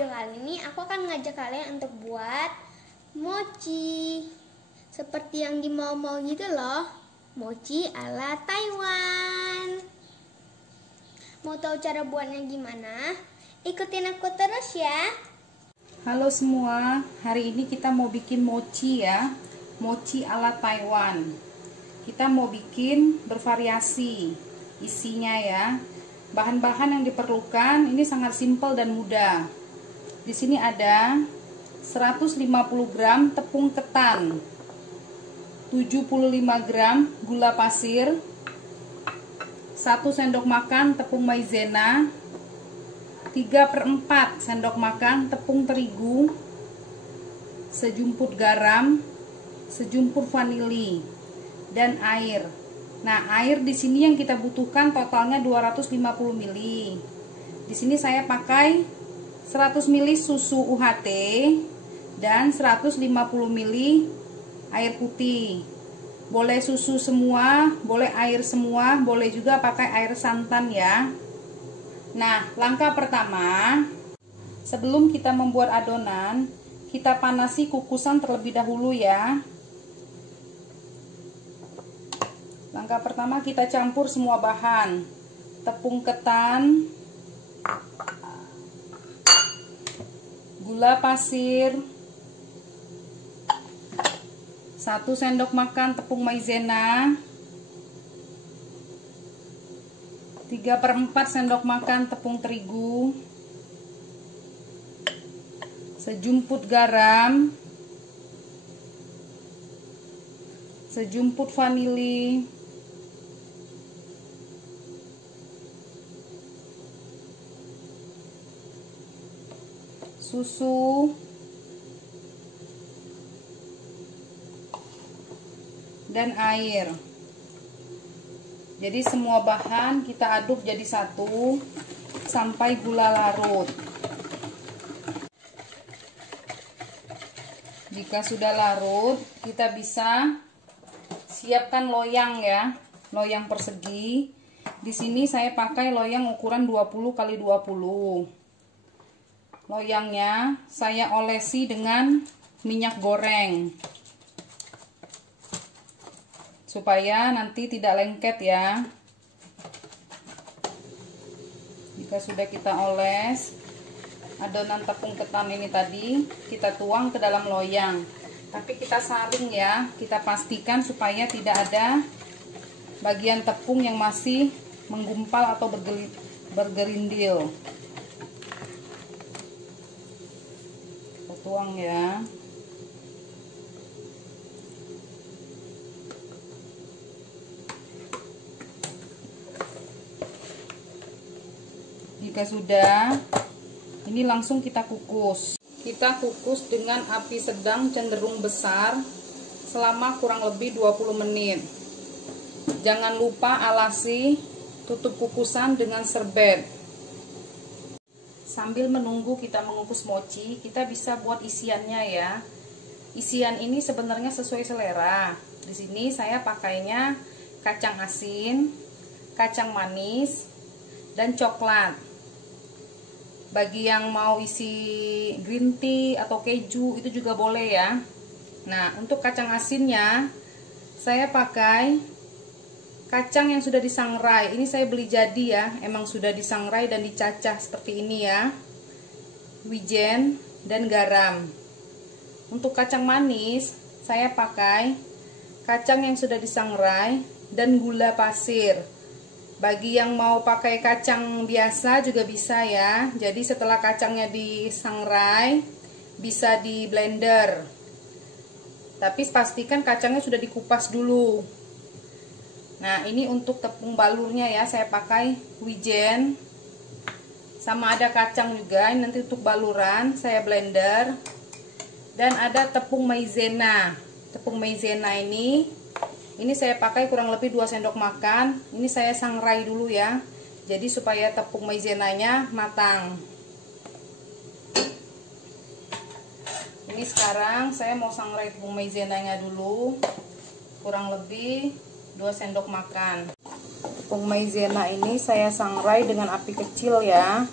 video kali ini aku akan ngajak kalian untuk buat mochi. Seperti yang di mall-mall gitu loh. Mochi ala Taiwan. Mau tahu cara buatnya gimana? Ikutin aku terus ya. Halo semua, hari ini kita mau bikin mochi ya. Mochi ala Taiwan. Kita mau bikin bervariasi isinya ya. Bahan-bahan yang diperlukan ini sangat simpel dan mudah. Di sini ada 150 gram tepung ketan, 75 gram gula pasir, 1 sendok makan tepung maizena, 3/4 sendok makan tepung terigu, sejumput garam, sejumput vanili, dan air. Nah, air di sini yang kita butuhkan totalnya 250 ml. Di sini saya pakai 100 ml susu UHT dan 150 ml air putih. Boleh susu semua, boleh air semua, boleh juga pakai air santan ya. Nah, langkah pertama, sebelum kita membuat adonan, kita panasi kukusan terlebih dahulu ya. Langkah pertama kita campur semua bahan. Tepung ketan, gula pasir, 1 sendok makan tepung maizena, 3/4 sendok makan tepung terigu, sejumput garam, sejumput vanili, susu, dan air. Jadi semua bahan kita aduk jadi satu sampai gula larut. Jika sudah larut, kita bisa siapkan loyang ya, loyang persegi. Di sini saya pakai loyang ukuran 20 x 20. Loyangnya saya olesi dengan minyak goreng supaya nanti tidak lengket ya. Jika sudah kita oles, adonan tepung ketan ini tadi kita tuang ke dalam loyang. Tapi kita saring ya, kita pastikan supaya tidak ada bagian tepung yang masih menggumpal atau bergerindil. Tuang ya. Jika sudah, ini langsung kita kukus. Kita kukus dengan api sedang cenderung besar selama kurang lebih 20 menit. Jangan lupa alasi tutup kukusan dengan serbet. Sambil menunggu kita mengukus mochi, kita bisa buat isiannya ya. Isian ini sebenarnya sesuai selera. Di sini saya pakainya kacang asin, kacang manis, dan coklat. Bagi yang mau isi green tea atau keju itu juga boleh ya. Nah, untuk kacang asinnya saya pakai kacang yang sudah disangrai. Ini saya beli jadi ya, emang sudah disangrai dan dicacah seperti ini ya. Wijen dan garam. Untuk kacang manis, saya pakai kacang yang sudah disangrai dan gula pasir. Bagi yang mau pakai kacang biasa juga bisa ya. Jadi setelah kacangnya disangrai, bisa di blender. Tapi pastikan kacangnya sudah dikupas dulu. Nah, ini untuk tepung balurnya ya, saya pakai wijen. Sama ada kacang juga, ini nanti untuk baluran saya blender. Dan ada tepung maizena. Tepung maizena ini saya pakai kurang lebih 2 sendok makan. Ini saya sangrai dulu ya. Jadi supaya tepung maizenanya matang. Ini sekarang saya mau sangrai tepung maizenanya dulu. Kurang lebih 2 sendok makan. Tepung maizena ini saya sangrai dengan api kecil ya.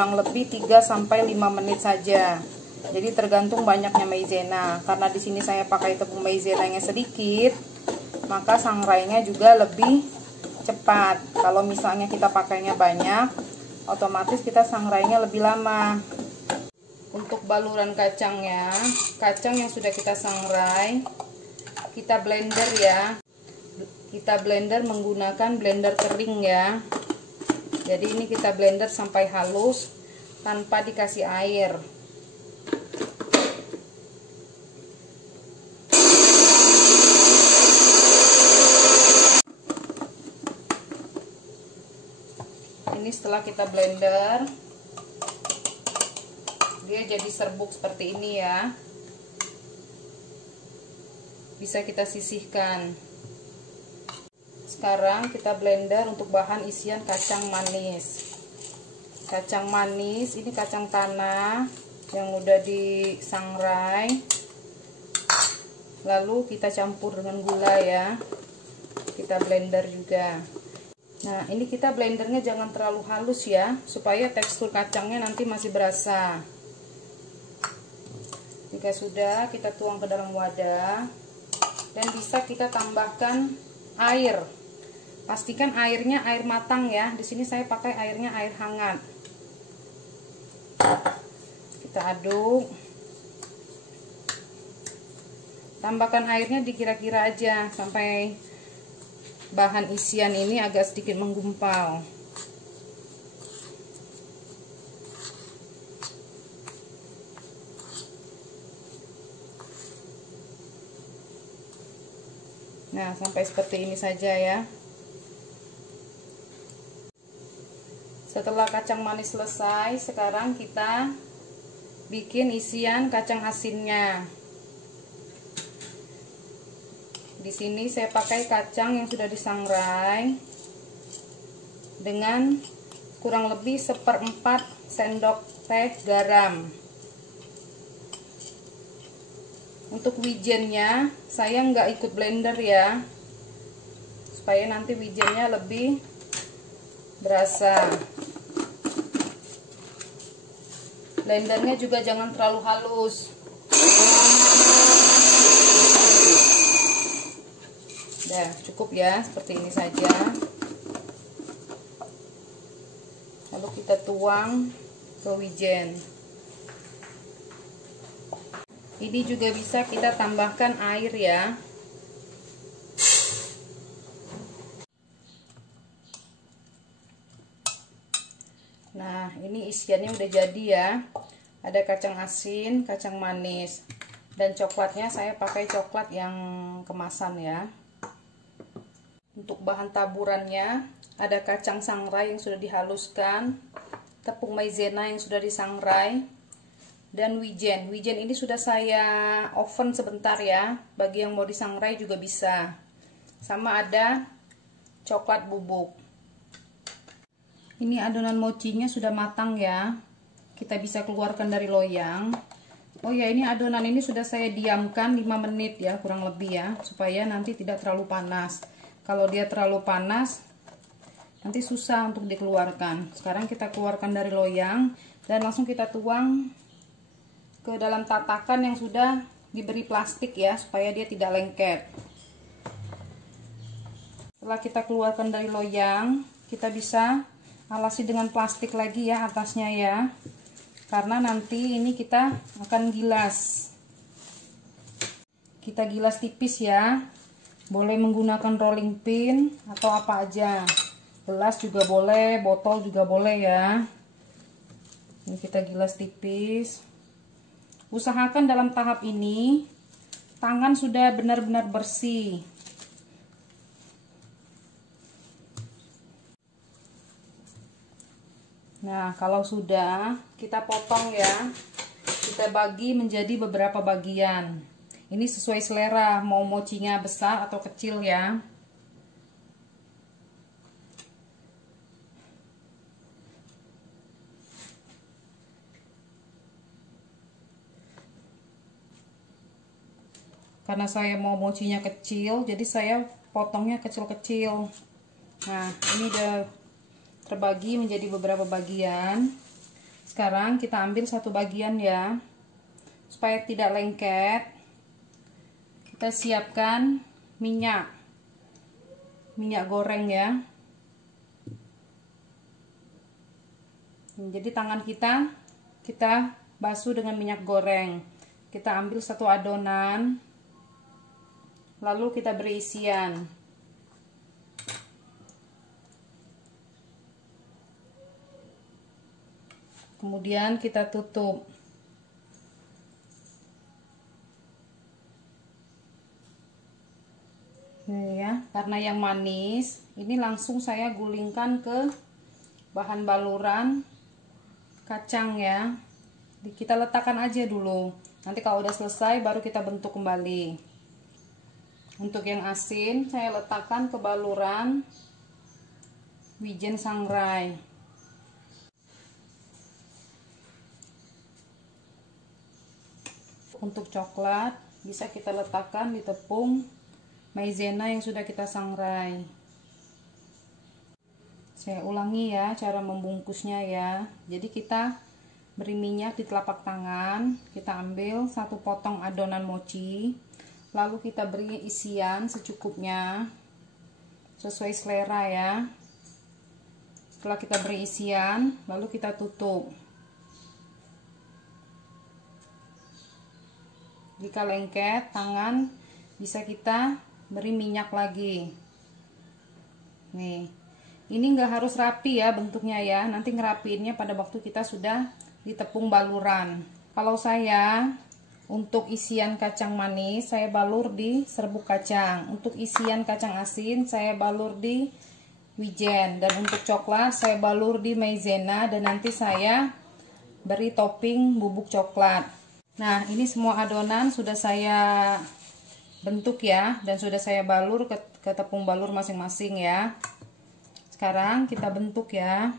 kurang lebih 3-5 menit saja. Jadi tergantung banyaknya maizena. Karena di sini saya pakai tepung maizenanya sedikit, maka sangrainya juga lebih cepat. Kalau misalnya kita pakainya banyak, otomatis kita sangrainya lebih lama. Untuk baluran kacangnya, kacang yang sudah kita sangrai, kita blender ya. Kita blender menggunakan blender kering ya. Jadi ini kita blender sampai halus tanpa dikasih air. Ini setelah kita blender, dia jadi serbuk seperti ini ya. Bisa kita sisihkan. Sekarang kita blender untuk bahan isian kacang manis. Kacang manis ini kacang tanah yang udah disangrai. Lalu kita campur dengan gula ya. Kita blender juga. Nah, ini kita blendernya jangan terlalu halus ya, supaya tekstur kacangnya nanti masih berasa. Jika sudah, kita tuang ke dalam wadah. Dan bisa kita tambahkan air. Pastikan airnya air matang ya. Di sini saya pakai airnya air hangat. Kita aduk. Tambahkan airnya dikira-kira aja sampai bahan isian ini agak sedikit menggumpal. Nah, sampai seperti ini saja ya. Setelah kacang manis selesai, sekarang kita bikin isian kacang asinnya. Di sini saya pakai kacang yang sudah disangrai dengan kurang lebih 1/4 sendok teh garam. Untuk wijennya saya nggak ikut blender ya, supaya nanti wijennya lebih berasa. Blendernya juga jangan terlalu halus. Udah cukup ya, seperti ini saja. Lalu kita tuang ke wijen. Ini juga bisa kita tambahkan air ya. Nah, ini isiannya udah jadi ya. Ada kacang asin, kacang manis, dan coklatnya saya pakai coklat yang kemasan ya. Untuk bahan taburannya ada kacang sangrai yang sudah dihaluskan, tepung maizena yang sudah disangrai, dan wijen. Wijen ini sudah saya oven sebentar ya. Bagi yang mau disangrai juga bisa. Sama ada coklat bubuk. Ini adonan mochinya sudah matang ya. Kita bisa keluarkan dari loyang. Oh ya, ini adonan ini sudah saya diamkan 5 menit ya, kurang lebih ya, supaya nanti tidak terlalu panas. Kalau dia terlalu panas, nanti susah untuk dikeluarkan. Sekarang kita keluarkan dari loyang dan langsung kita tuang ke dalam tatakan yang sudah diberi plastik ya, supaya dia tidak lengket. Setelah kita keluarkan dari loyang, kita bisa alasi dengan plastik lagi ya atasnya ya, karena nanti ini kita akan gilas. Kita gilas tipis ya, boleh menggunakan rolling pin atau apa aja, gelas juga boleh, botol juga boleh ya. Ini kita gilas tipis. Usahakan dalam tahap ini tangan sudah benar-benar bersih. Nah, kalau sudah, kita potong ya. Kita bagi menjadi beberapa bagian. Ini sesuai selera, mau mochinya besar atau kecil ya. Karena saya mau mochinya kecil, jadi saya potongnya kecil-kecil. Nah, ini udah terbagi menjadi beberapa bagian. Sekarang kita ambil satu bagian ya, supaya tidak lengket. Kita siapkan minyak goreng ya. Jadi tangan kita basuh dengan minyak goreng. Kita ambil satu adonan, lalu kita beri isian. Kemudian kita tutup. Ini ya, karena yang manis, ini langsung saya gulingkan ke bahan baluran kacang ya. Kita letakkan aja dulu. Nanti kalau udah selesai baru kita bentuk kembali. Untuk yang asin, saya letakkan ke baluran wijen sangrai. Untuk coklat bisa kita letakkan di tepung maizena yang sudah kita sangrai. Saya ulangi ya cara membungkusnya ya. Jadi kita beri minyak di telapak tangan, kita ambil satu potong adonan mochi, lalu kita beri isian secukupnya sesuai selera ya. Setelah kita beri isian, lalu kita tutup. Jika lengket tangan, bisa kita beri minyak lagi. Nih, ini nggak harus rapi ya bentuknya ya. Nanti ngerapiinnya pada waktu kita sudah di tepung baluran. Kalau saya untuk isian kacang manis, saya balur di serbuk kacang. Untuk isian kacang asin, saya balur di wijen. Dan untuk coklat, saya balur di maizena. Dan nanti saya beri topping bubuk coklat. Nah, ini semua adonan sudah saya bentuk ya, dan sudah saya balur ke tepung balur masing-masing ya. Sekarang kita bentuk ya.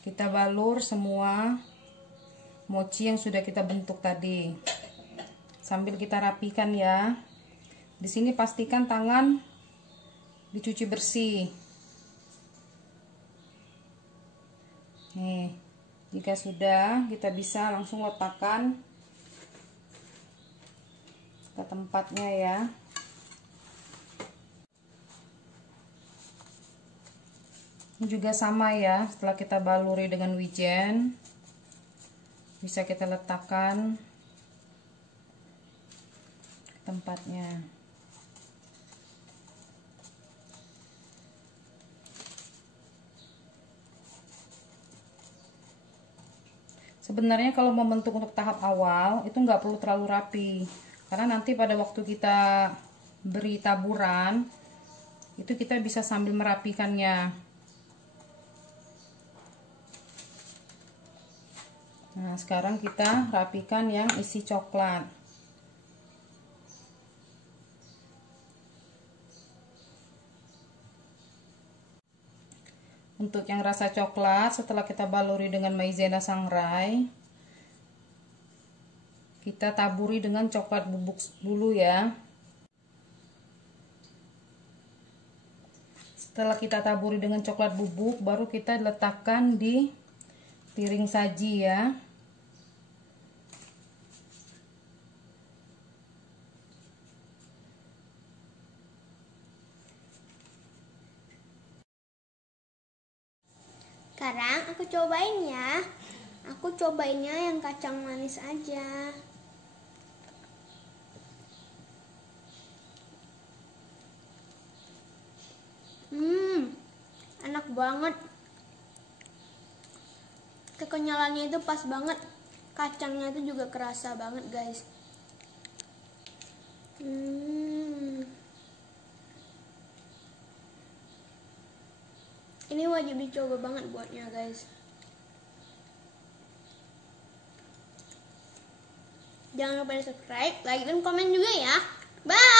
Kita balur semua mochi yang sudah kita bentuk tadi. Sambil kita rapikan ya. Di sini pastikan tangan dicuci bersih. Nih, jika sudah, kita bisa langsung letakkan ke tempatnya ya. Ini juga sama ya, setelah kita baluri dengan wijen, bisa kita letakkan ke tempatnya. Sebenarnya kalau membentuk untuk tahap awal itu nggak perlu terlalu rapi, karena nanti pada waktu kita beri taburan itu kita bisa sambil merapikannya. Nah, sekarang kita rapikan yang isi coklat. Untuk yang rasa coklat, setelah kita baluri dengan maizena sangrai, kita taburi dengan coklat bubuk dulu ya. Setelah kita taburi dengan coklat bubuk, baru kita letakkan di piring saji ya. Sekarang aku cobain ya. Aku cobainnya yang kacang manis aja. Enak banget. Kekenyalannya itu pas banget. Kacangnya itu juga kerasa banget, guys. Ini wajib dicoba banget buatnya, guys. Jangan lupa di subscribe, like, dan komen juga ya. Bye!